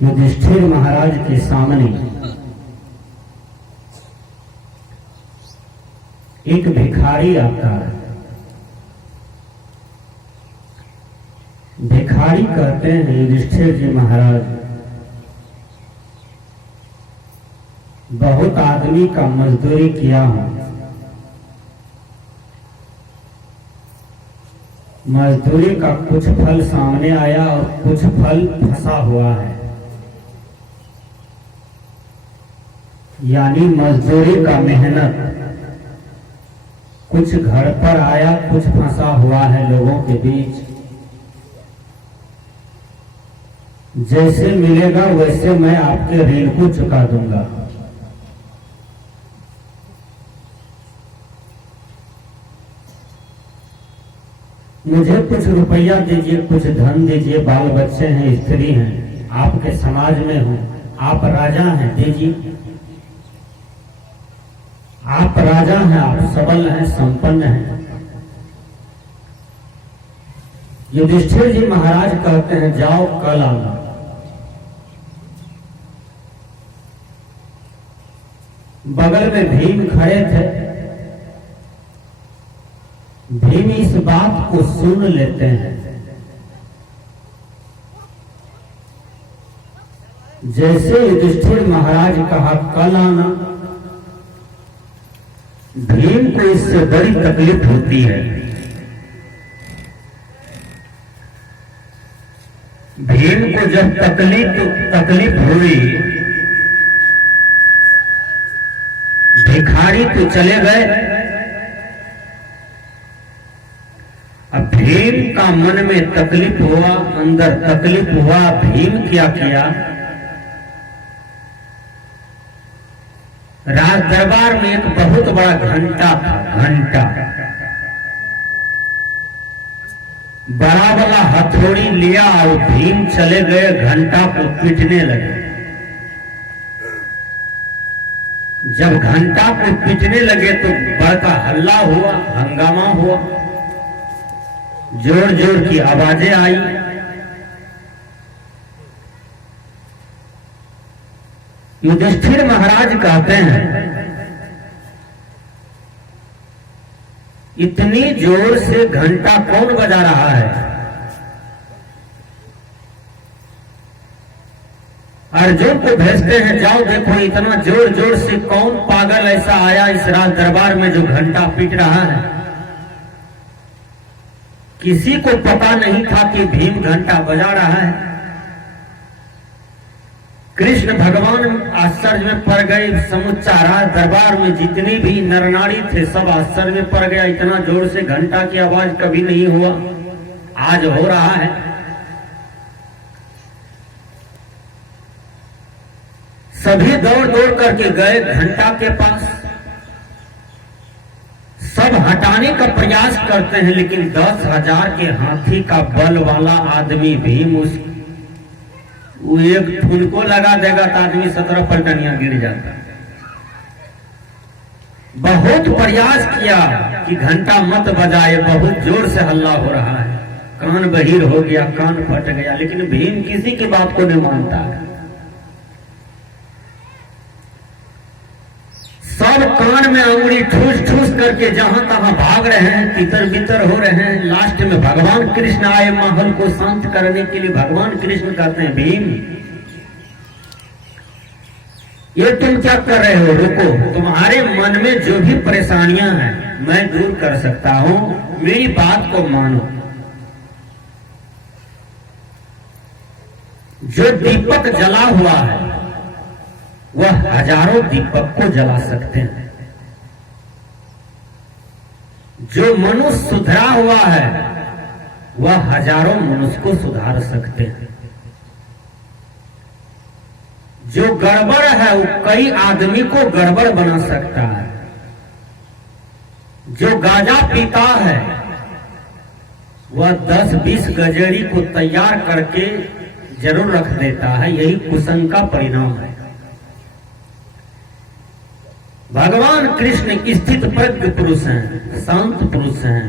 युधिष्ठिर महाराज के सामने एक भिखारी आता है। भिखारी कहते हैं, युधिष्ठिर जी महाराज, बहुत आदमी का मजदूरी किया हूं, मजदूरी का कुछ फल सामने आया और कुछ फल फंसा हुआ है। यानी मजदूरी का मेहनत कुछ घर पर आया, कुछ फंसा हुआ है लोगों के बीच। जैसे मिलेगा वैसे मैं आपके ऋण को चुका दूंगा। मुझे कुछ रुपया दीजिए, कुछ धन दीजिए, बाल बच्चे हैं, स्त्री हैं, आपके समाज में हूं, आप राजा हैं, दीजिए। आप राजा हैं, आप सबल हैं, संपन्न हैं। युधिष्ठिर जी महाराज कहते हैं, जाओ कल आना। बगल में भीम खड़े थे। भीम इस बात को सुन लेते हैं। जैसे युधिष्ठिर महाराज कहा कल आना, भीम को इससे बड़ी तकलीफ होती है। भीम को जब तकलीफ हुई, भिखारी तो चले गए, अब भीम का मन में तकलीफ हुआ, अंदर तकलीफ हुआ। भीम क्या किया, राज दरबार में एक बहुत बड़ा घंटा था, घंटा बड़ा वाला हथौड़ी लिया और भीम चले गए, घंटा को पीटने लगे। जब घंटा को पीटने लगे तो बड़का हल्ला हुआ, हंगामा हुआ, जोर जोर की आवाजें आई। युधिष्ठिर महाराज कहते हैं, इतनी जोर से घंटा कौन बजा रहा है? अर्जुन को भेजते हैं, जाओ देखो इतना जोर जोर से कौन पागल ऐसा आया इस राज दरबार में जो घंटा पीट रहा है। किसी को पता नहीं था कि भीम घंटा बजा रहा है। कृष्ण भगवान आश्चर्य में पड़ गए। समुच्चा राज दरबार में जितनी भी नर नारी थे सब आश्चर्य में पड़ गया। इतना जोर से घंटा की आवाज कभी नहीं हुआ, आज हो रहा है। सभी दौड़ दौड़ करके गए घंटा के पास। सब हटाने का प्रयास करते हैं, लेकिन 10,000 के हाथी का बल वाला आदमी भीम वो एक ठुनको लगा देगा तो आदमी 17 पलटनियां गिर जाता। बहुत प्रयास किया कि घंटा मत बजाए, बहुत जोर से हल्ला हो रहा है, कान बहिर हो गया, कान फट गया, लेकिन भीम किसी की बात को नहीं मानता है। सब कान में अंगुली ठूस ठूस करके जहां तहां भाग रहे हैं, तितर बितर हो रहे हैं। लास्ट में भगवान कृष्ण आए माहौल को शांत करने के लिए। भगवान कृष्ण कहते हैं, भीम ये तुम क्या कर रहे हो, रुको। तुम्हारे मन में जो भी परेशानियां हैं मैं दूर कर सकता हूं, मेरी बात को मानो। जो दीपक जला हुआ है वह हजारों दीपक को जला सकते हैं। जो मनुष्य सुधरा हुआ है वह हजारों मनुष्य को सुधार सकते हैं। जो गड़बड़ है वो कई आदमी को गड़बड़ बना सकता है। जो गांजा पीता है वह 10-20 गजेड़ी को तैयार करके जरूर रख देता है। यही कुसंग का परिणाम है। भगवान कृष्ण स्थित प्रज्ञ पुरुष हैं, शांत पुरुष हैं,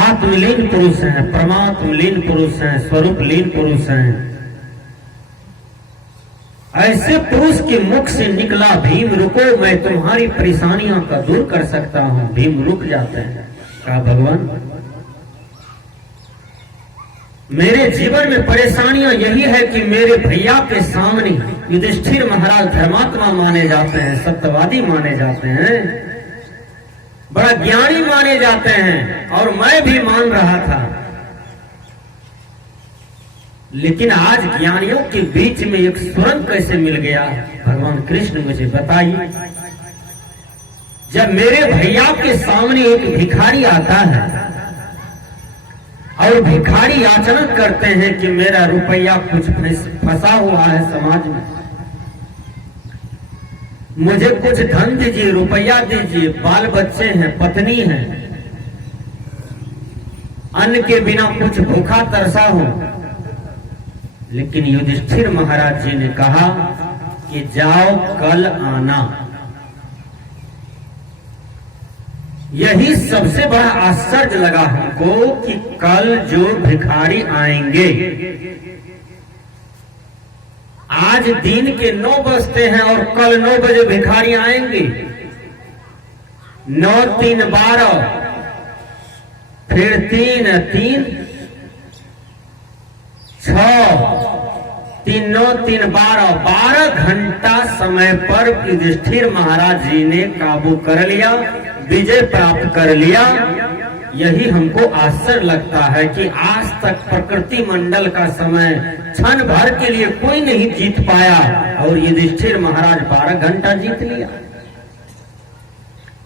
आत्म आत्मलीन पुरुष हैं, परमात्मलीन पुरुष हैं, स्वरूप लीन पुरुष हैं। ऐसे पुरुष के मुख से निकला भीम रुको, मैं तुम्हारी परेशानियों का दूर कर सकता हूं। भीम रुक जाते हैं, कहा भगवान मेरे जीवन में परेशानियां यही है कि मेरे भैया के सामने युधिष्ठिर महाराज धर्मात्मा माने जाते हैं, सत्यवादी माने जाते हैं, बड़ा ज्ञानी माने जाते हैं, और मैं भी मान रहा था। लेकिन आज ज्ञानियों के बीच में एक सुरंग कैसे मिल गया, भगवान कृष्ण मुझे बताइए। जब मेरे भैया के सामने एक भिखारी आता है और भिखारी याचना करते हैं कि मेरा रुपया कुछ फंसा हुआ है समाज में, मुझे कुछ धन दीजिए, रुपया दीजिए, बाल बच्चे हैं, पत्नी है, अन्न के बिना कुछ भूखा तरसा हूं। लेकिन युधिष्ठिर महाराज जी ने कहा कि जाओ कल आना। यही सबसे बड़ा आश्चर्य लगा हमको कि कल जो भिखारी आएंगे, आज दिन के 9 बजते हैं और कल 9 बजे भिखारी आएंगे। 9 3 12, फिर 3 3 6 3 9 3 12 घंटा समय पर युधिष्ठिर महाराज जी ने काबू कर लिया, विजय प्राप्त कर लिया। यही हमको आश्चर्य लगता है कि आज तक प्रकृति मंडल का समय क्षण भर के लिए कोई नहीं जीत पाया, और युधिष्ठिर महाराज 12 घंटा जीत लिया।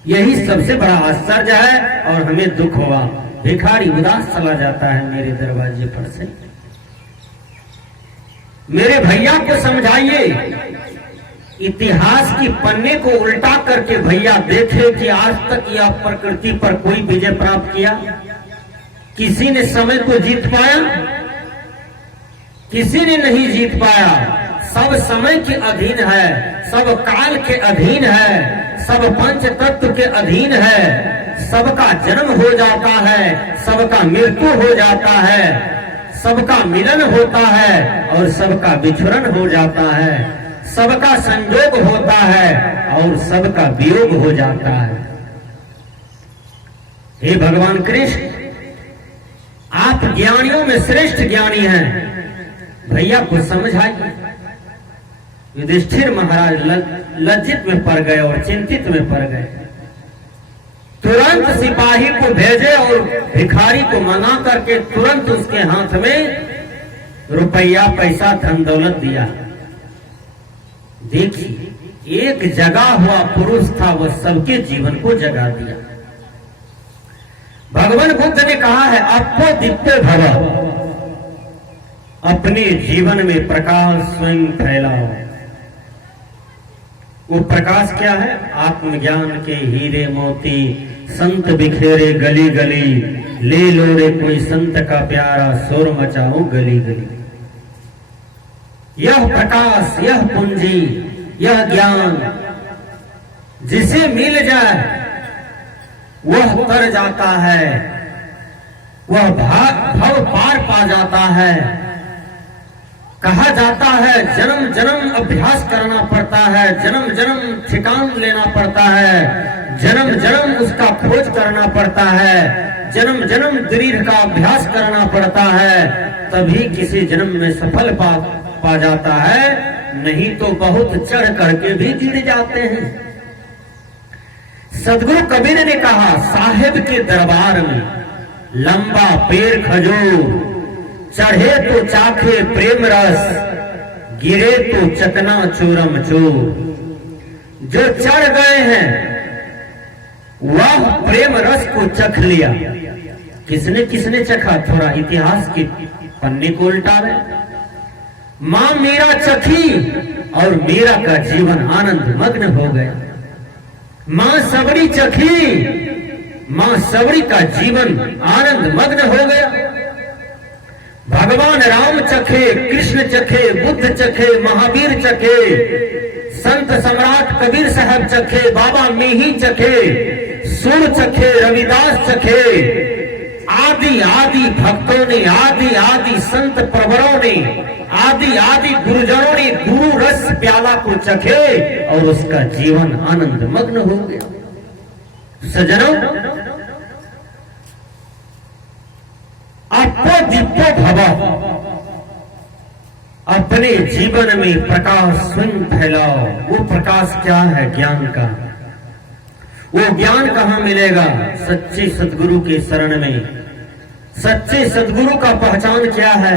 यही सबसे बड़ा आश्चर्य है, और हमें दुख हुआ। भिखारी उदास चला जाता है मेरे दरवाजे पर से। मेरे भैया को समझाइए, इतिहास की पन्ने को उल्टा करके भैया देखे कि आज तक यह प्रकृति पर कोई विजय प्राप्त किया? किसी ने समय को जीत पाया? किसी ने नहीं जीत पाया। सब समय के अधीन है, सब काल के अधीन है, सब पंच तत्व के अधीन है। सबका जन्म हो जाता है, सबका मृत्यु हो जाता है, सबका मिलन होता है और सबका विछुड़न हो जाता है, सबका संयोग होता है और सबका वियोग हो जाता है। हे भगवान कृष्ण, आप ज्ञानियों में श्रेष्ठ ज्ञानी हैं, भैया को समझाइए। युधिष्ठिर महाराज लज्जित में पड़ गए और चिंतित में पड़ गए। तुरंत सिपाही को भेजे और भिखारी को मंगा करके तुरंत उसके हाथ में रुपया पैसा धन दौलत दिया। देखिए, एक जगा हुआ पुरुष था, वह सबके जीवन को जगा दिया। भगवान बुद्ध ने कहा है, अपो दीप्ते भव, अपने जीवन में प्रकाश स्वयं फैलाओ। वो प्रकाश क्या है? आत्मज्ञान के हीरे मोती संत बिखेरे गली गली, ले लो रे कोई संत का प्यारा, शोर मचाओ गली गली। यह प्रकाश, यह पूंजी, यह ज्ञान जिसे मिल जाए वह तर जाता है, वह भव पार पा जाता है। कहा जाता है जन्म जन्म अभ्यास करना पड़ता है, जन्म जन्म ठिकान लेना पड़ता है, जन्म जन्म उसका खोज करना पड़ता है, जन्म जन्म दृढ़ का अभ्यास करना पड़ता है, तभी किसी जन्म में सफल पा जाता है, नहीं तो बहुत चढ़ करके भी गिर जाते हैं। सदगुरु कबीर ने कहा, साहिब के दरबार में लंबा पेड़ खजूर, चढ़े तो चाखे प्रेम रस, गिरे तो चकना चूरम चूर। जो चढ़ गए हैं वह प्रेम रस को चख लिया। किसने किसने चखा? थोड़ा इतिहास के पन्ने को उल्टावे। मां मीरा चखी और मीरा का जीवन आनंद मग्न हो गया। मां सबरी चखी, मां सबरी का जीवन आनंद मग्न हो गया। भगवान राम चखे, कृष्ण चखे, बुद्ध चखे, महावीर चखे, संत सम्राट कबीर साहब चखे, बाबा मीही चखे, सुर चखे, रविदास चखे, आदि आदि भक्तों ने, आदि आदि संत प्रवरों ने, आदि आदि गुरुजनों ने गुरु रस प्याला को चखे और उसका जीवन आनंद मग्न हो गया। सज्जनों, अपो दीपो भव, अपने जीवन में प्रकाश स्वयं फैलाओ। वो प्रकाश क्या है? ज्ञान का। वो ज्ञान कहां मिलेगा? सच्चे सदगुरु के शरण में। सच्चे सदगुरु का पहचान क्या है?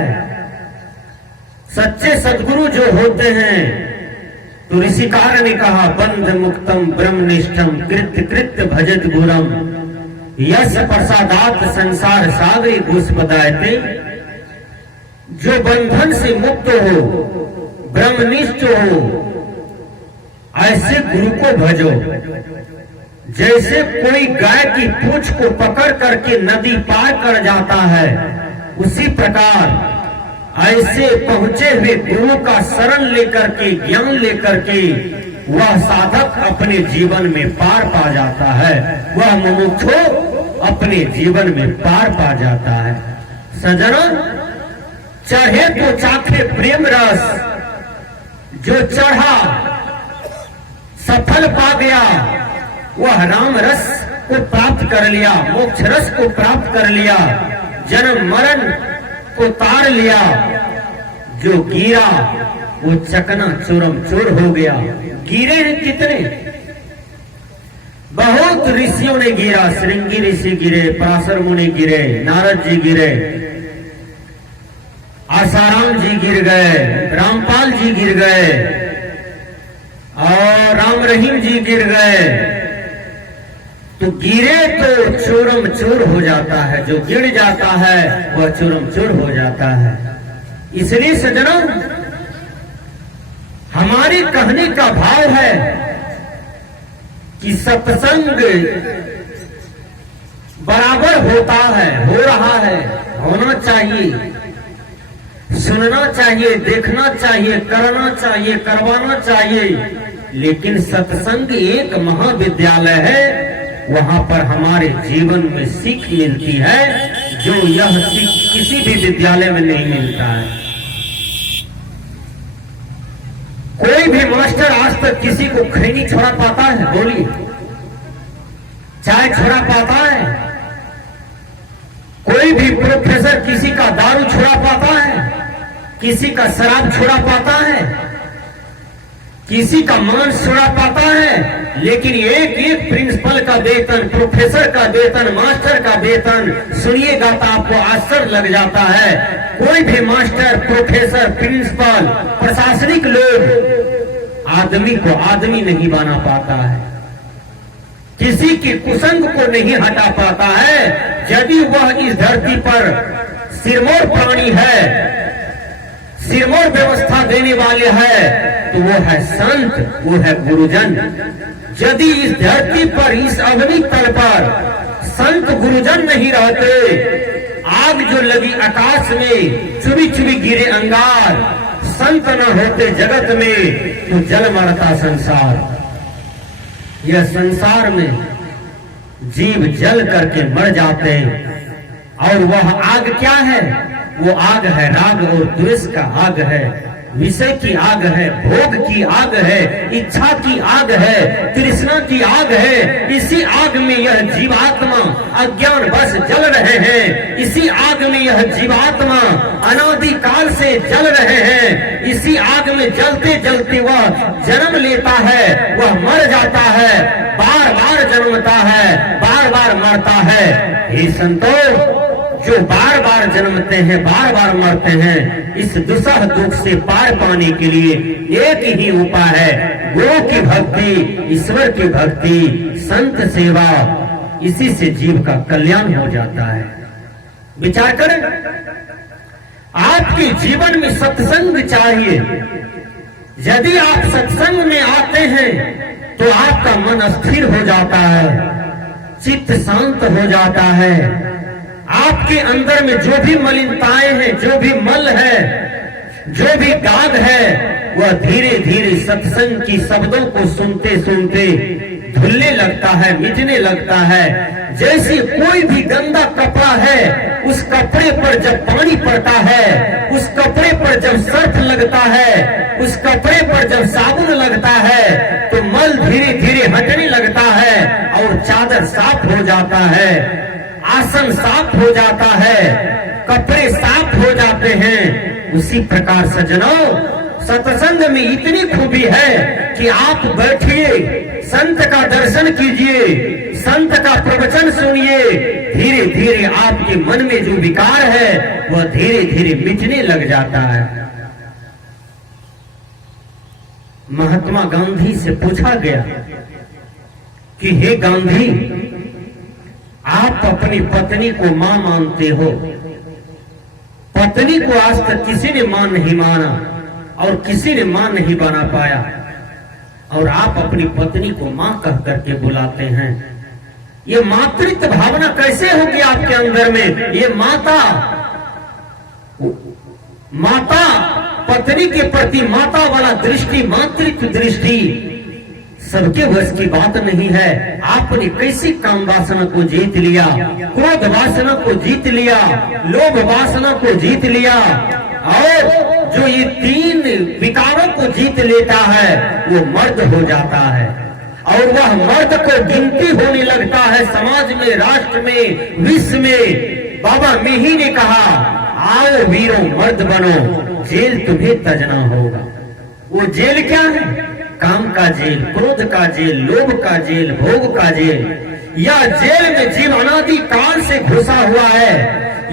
सच्चे सदगुरु जो होते हैं, तो ऋषिकार ने कहा, बंध मुक्तम ब्रह्मनिष्ठम कृत्य कृत्य भजत गुरम यश प्रसादात संसार सागरी घुसपदायते। जो बंधन से मुक्त हो, ब्रह्मनिष्ठ हो, ऐसे गुरु को भजो। जैसे कोई गाय की पूंछ को पकड़ करके नदी पार कर जाता है, उसी प्रकार ऐसे पहुंचे हुए गुरु का शरण लेकर के, ज्ञान लेकर के वह साधक अपने जीवन में पार पा जाता है, वह मुमुक्षु अपने जीवन में पार पा जाता है। सज्जनों, चढ़े तो चाखे प्रेम रस, जो चढ़ा सफल पा गया, वह राम रस को प्राप्त कर लिया, मोक्ष रस को प्राप्त कर लिया, जन्म मरण को तार लिया। जो गिरा वो चकना चूरम चूर हो गया। गिरे हैं कितने? बहुत ऋषियों ने गिरा। श्रृंगी ऋषि गिरे, पराशर मुनि गिरे, नारद जी गिरे, आसाराम जी गिर गए, रामपाल जी गिर गए और राम रहीम जी गिर गए। तो गिरे तो चूरम चूर हो जाता है, जो गिर जाता है वह चूरम चूर हो जाता है। इसलिए सज्जनों, हमारे कहने का भाव है कि सत्संग बराबर होता है, हो रहा है, होना चाहिए, सुनना चाहिए, देखना चाहिए, करना चाहिए, करवाना चाहिए। लेकिन सत्संग एक महाविद्यालय है, वहां पर हमारे जीवन में सीख मिलती है, जो यह सीख किसी भी विद्यालय में नहीं मिलता है। कोई भी मास्टर आज तक किसी को खैनी छोड़ा पाता है? बोलिए, चाय छोड़ा पाता है? कोई भी प्रोफेसर किसी का दारू छोड़ा पाता है? किसी का शराब छोड़ा पाता है? किसी का मांस छोड़ा पाता है? लेकिन एक एक प्रिंसिपल का वेतन, प्रोफेसर का वेतन, मास्टर का वेतन सुनिएगा तो आपको आश्चर्य लग जाता है। कोई भी मास्टर, प्रोफेसर, प्रिंसिपल, प्रशासनिक लोग आदमी को आदमी नहीं बना पाता है, किसी की कुसंग को नहीं हटा पाता है। यदि वह इस धरती पर सिरमौर प्राणी है, सिरमौर व्यवस्था देने वाले है, तो वो है संत, वो है गुरुजन। यदि इस धरती पर, इस अग्नि तल पर संत गुरुजन नहीं रहते, आग जो लगी आकाश में, चुभी चुभी गिरे अंगार, संत न होते जगत में, तो जल मरता संसार। यह संसार में जीव जल करके मर जाते हैं। और वह आग क्या है? वो आग है राग और द्वेष का आग है, विषय की आग है, भोग की आग है, इच्छा की आग है, तृष्णा की आग है। इसी आग में यह जीवात्मा अज्ञान बस जल रहे हैं। इसी आग में यह जीवात्मा अनादि काल से जल रहे हैं। इसी आग में जलते जलते वह जन्म लेता है, वह मर जाता है, बार बार जन्मता है, बार बार मरता है। हे संतों, जो बार बार जन्मते हैं, बार बार मरते हैं, इस दुसह दुख से पार पाने के लिए एक ही उपाय है, गुरु की भक्ति, ईश्वर की भक्ति, संत सेवा। इसी से जीव का कल्याण हो जाता है। विचार करें, आपके जीवन में सत्संग चाहिए। यदि आप सत्संग में आते हैं तो आपका मन स्थिर हो जाता है, चित्त शांत हो जाता है। आपके अंदर में जो भी मलिनताएं हैं, जो भी मल है, जो भी दाग है, वह धीरे धीरे सत्संग की शब्दों को सुनते सुनते धुलने लगता है, मिटने लगता है। जैसे कोई भी गंदा कपड़ा है, उस कपड़े पर जब पानी पड़ता है, उस कपड़े पर जब सर्फ लगता है, उस कपड़े पर जब साबुन लगता है, तो मल धीरे धीरे हटने लगता है और चादर साफ हो जाता है, आसन साफ हो जाता है, कपड़े साफ हो जाते हैं। उसी प्रकार सज्जनों, सत्संग में इतनी खूबी है कि आप बैठिए, संत का दर्शन कीजिए, संत का प्रवचन सुनिए, धीरे धीरे आपके मन में जो विकार है वह धीरे धीरे मिटने लग जाता है। महात्मा गांधी से पूछा गया कि हे गांधी, आप अपनी पत्नी को मां मानते हो, पत्नी को आज तक किसी ने मां नहीं माना और किसी ने मां नहीं बना पाया, और आप अपनी पत्नी को मां कह करके बुलाते हैं। ये मातृत्व भावना कैसे होगी आपके अंदर में? ये माता पत्नी के प्रति माता वाला दृष्टि, मातृत्व दृष्टि सबके वश की बात नहीं है। आपने कैसी काम वासना को जीत लिया, क्रोध वासना को जीत लिया, लोभ वासना को जीत लिया, और जो ये तीन विकारों को जीत लेता है वो मर्द हो जाता है, और वह मर्द को गिनती होने लगता है समाज में, राष्ट्र में, विश्व में। बाबा मीही ने कहा, आओ वीरों मर्द बनो, जेल तुम्हें तजना होगा। वो जेल क्या है? काम का जेल, क्रोध का जेल, लोभ का जेल, भोग का जेल। यह जेल में जीवनादि काल से घुसा हुआ है,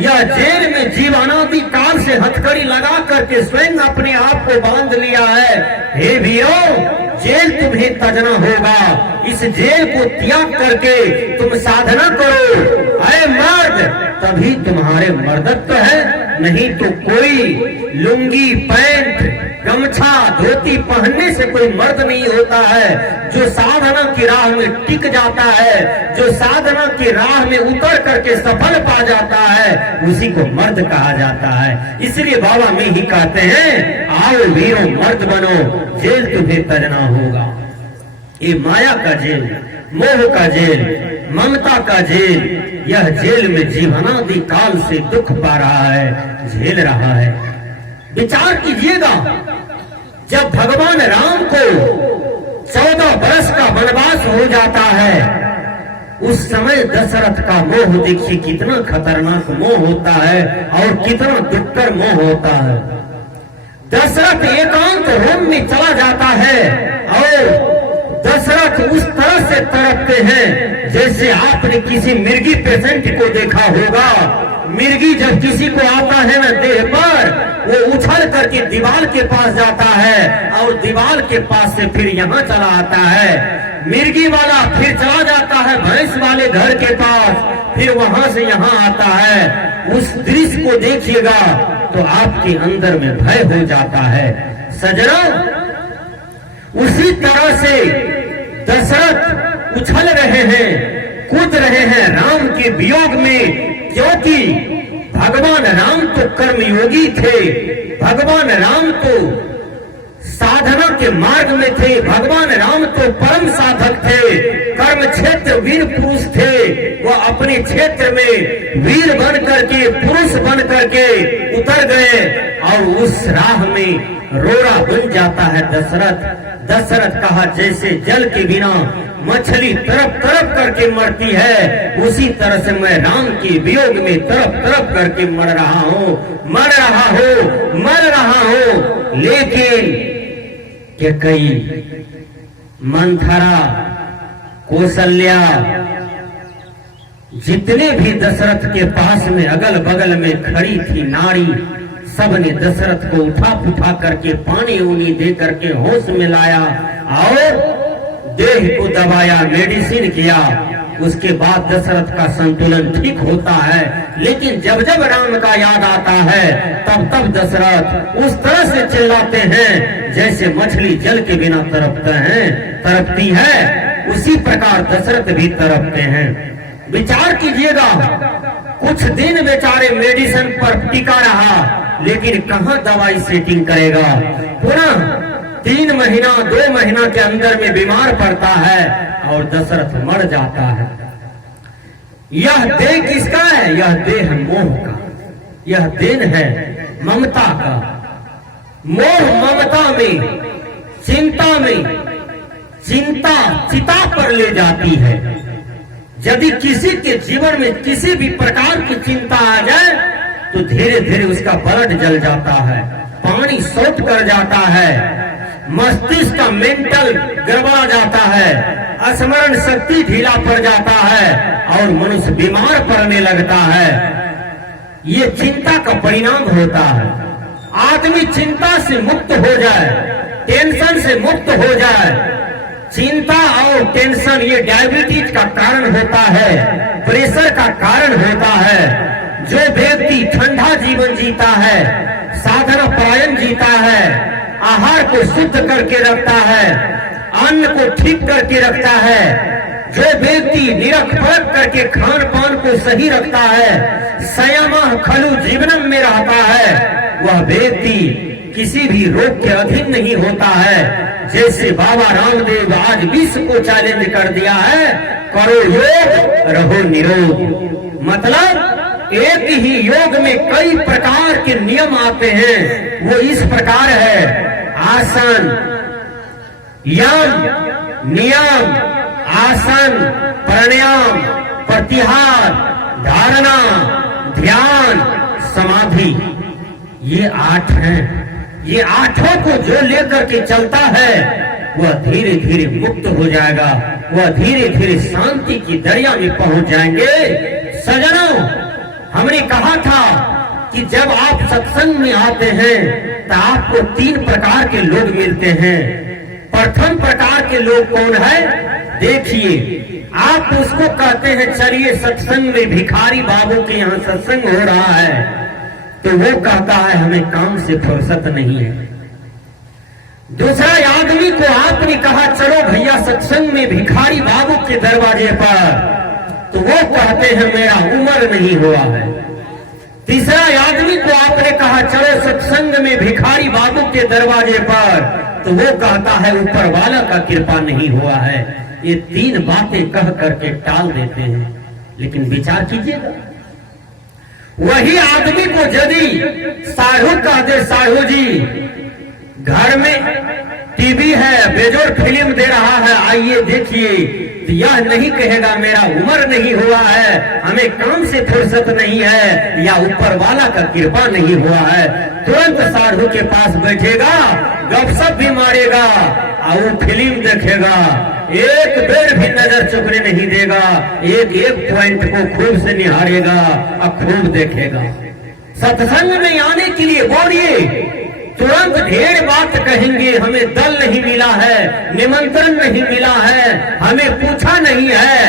यह जेल में जीवनादि काल से हथकड़ी लगा करके स्वयं अपने आप को बांध लिया है। हे वीरों, जेल तुम्हें तजना होगा, इस जेल को त्याग करके तुम साधना करो। अरे मर्द, तभी तुम्हारे मर्दत्व है, नहीं तो कोई लुंगी, पैंट, गमछा, धोती पहनने से कोई मर्द नहीं होता है। जो साधना की राह में टिक जाता है, जो साधना की राह में उतर करके सफल पा जाता है, उसी को मर्द कहा जाता है। इसलिए बाबा में ही कहते हैं, आओ वीरों मर्द बनो, जेल तुम्हें तजना होगा। ये माया का जेल, मोह का जेल, ममता का जेल, यह जेल में जीवनादि काल से दुख पा रहा है, झेल रहा है। विचार कीजिएगा, जब भगवान राम को 14 वर्ष का वनवास हो जाता है, उस समय दशरथ का मोह देखिए कितना खतरनाक मोह होता है और कितना दुष्कर मोह होता है। दशरथ एकांत होम में चला जाता है और दशरथ उस तरह से तड़पते हैं जैसे आपने किसी मिर्गी पेशेंट को देखा होगा। मिर्गी जब किसी को आता है ना देह पर, वो उछल करके दीवार के पास जाता है और दीवार के पास से फिर यहाँ चला आता है। मिर्गी वाला फिर चला जाता है भैंस वाले घर के पास, फिर वहां से यहाँ आता है। उस दृश्य को देखिएगा तो आपके अंदर में भय हो जाता है। सजनों, उसी तरह से दशरथ उछल रहे हैं, कूद रहे हैं राम के वियोग में, क्योंकि भगवान राम तो कर्मयोगी थे, भगवान राम तो साधना के मार्ग में थे, भगवान राम तो परम साधक थे, कर्म क्षेत्र वीर पुरुष थे। वह अपने क्षेत्र में वीर बन करके, पुरुष बन करके उतर गए और उस राह में रोड़ा बन जाता है दशरथ। दशरथ कहा, जैसे जल के बिना मछली तड़प तड़प करके मरती है, उसी तरह से मैं राम के वियोग में तड़प तड़प करके मर रहा हूँ, मर रहा हूँ, मर रहा हूँ। लेकिन कैकेयी, मंथरा, कौशल्या, जितने भी दशरथ के पास में अगल बगल में खड़ी थी नारी, सबने दशरथ को उठा करके पानी उनी दे करके होश में लाया और देह को दबाया, मेडिसिन किया। उसके बाद दशरथ का संतुलन ठीक होता है। लेकिन जब जब राम का याद आता है, तब तब दशरथ उस तरह से चिल्लाते हैं जैसे मछली जल के बिना तड़पती है, उसी प्रकार दशरथ भी तड़पते हैं। विचार कीजिएगा, कुछ दिन बेचारे मेडिसिन पर टिका रहा, लेकिन कहां दवाई सेटिंग करेगा। पुनः 3 महीना 2 महीना के अंदर में बीमार पड़ता है और दशरथ मर जाता है। यह देह किसका है? यह देह मोह का, यह देन है ममता का। मोह ममता में, चिंता में, चिंता चिता पर ले जाती है। यदि किसी के जीवन में किसी भी प्रकार की चिंता आ जाए तो धीरे धीरे उसका ब्लड जल जाता है, पानी शॉर्ट कर जाता है, मस्तिष्क का मेंटल गड़बड़ा जाता है, स्मरण शक्ति ढीला पड़ जाता है और मनुष्य बीमार पड़ने लगता है। ये चिंता का परिणाम होता है। आदमी चिंता से मुक्त हो जाए, टेंशन से मुक्त हो जाए। चिंता और टेंशन ये डायबिटीज का कारण होता है, प्रेशर का कारण होता है। जो व्यक्ति ठंडा जीवन जीता है, साधना परायण जीता है, आहार को शुद्ध करके रखता है, अन्न को ठीक करके रखता है, जो व्यक्ति निरखपरख करके खान पान को सही रखता है, संयम खलु जीवनम में रहता है, वह व्यक्ति किसी भी रोग के अधीन नहीं होता है। जैसे बाबा रामदेव आज विश्व को चैलेंज कर दिया है, करो योग रहो निरोग। मतलब एक ही योग में कई प्रकार के नियम आते हैं। वो इस प्रकार है: आसन, यम, नियम, आसन, प्राणायाम, प्रत्याहार, धारणा, ध्यान, समाधि। ये 8 हैं। ये 8 को जो लेकर के चलता है वह धीरे धीरे मुक्त हो जाएगा, वह धीरे धीरे शांति की दरिया में पहुंच जाएंगे। सज्जनों, हमने कहा था कि जब आप सत्संग में आते हैं तो आपको 3 प्रकार के लोग मिलते हैं। प्रथम प्रकार के लोग कौन है? देखिए, आप उसको कहते हैं चलिए सत्संग में, भिखारी बाबू के यहाँ सत्संग हो रहा है, तो वो कहता है हमें काम से फुर्सत नहीं है। दूसरा आदमी को आपने कहा चलो भैया सत्संग में भिखारी बाबू के दरवाजे पर, तो वो कहते हैं मेरा उम्र नहीं हुआ है। तीसरा आदमी को आपने कहा चलो सत्संग में भिखारी बाबू के दरवाजे पर, तो वो कहता है ऊपर वाला का कृपा नहीं हुआ है। ये 3 बातें कह करके टाल देते हैं। लेकिन विचार कीजिएगा, वही आदमी को यदि साहू कह दे, साहू जी घर में टीवी है, बेजोड़ फिल्म दे रहा है, आइए देखिए, तो यह नहीं कहेगा मेरा उम्र नहीं हुआ है, हमें काम से फुर्सत नहीं है, या ऊपर वाला का कृपा नहीं हुआ है। तुरंत साधु के पास बैठेगा, गपशप भी मारेगा और वो फिल्म देखेगा, एक बेर भी नजर चुकने नहीं देगा, एक एक पॉइंट को खूब से निहारेगा और खूब देखेगा। सत्संग में आने के लिए बोलिए, तुरंत ढेर बात कहेंगे, हमें दल नहीं मिला है, निमंत्रण नहीं मिला है, हमें पूछा नहीं है।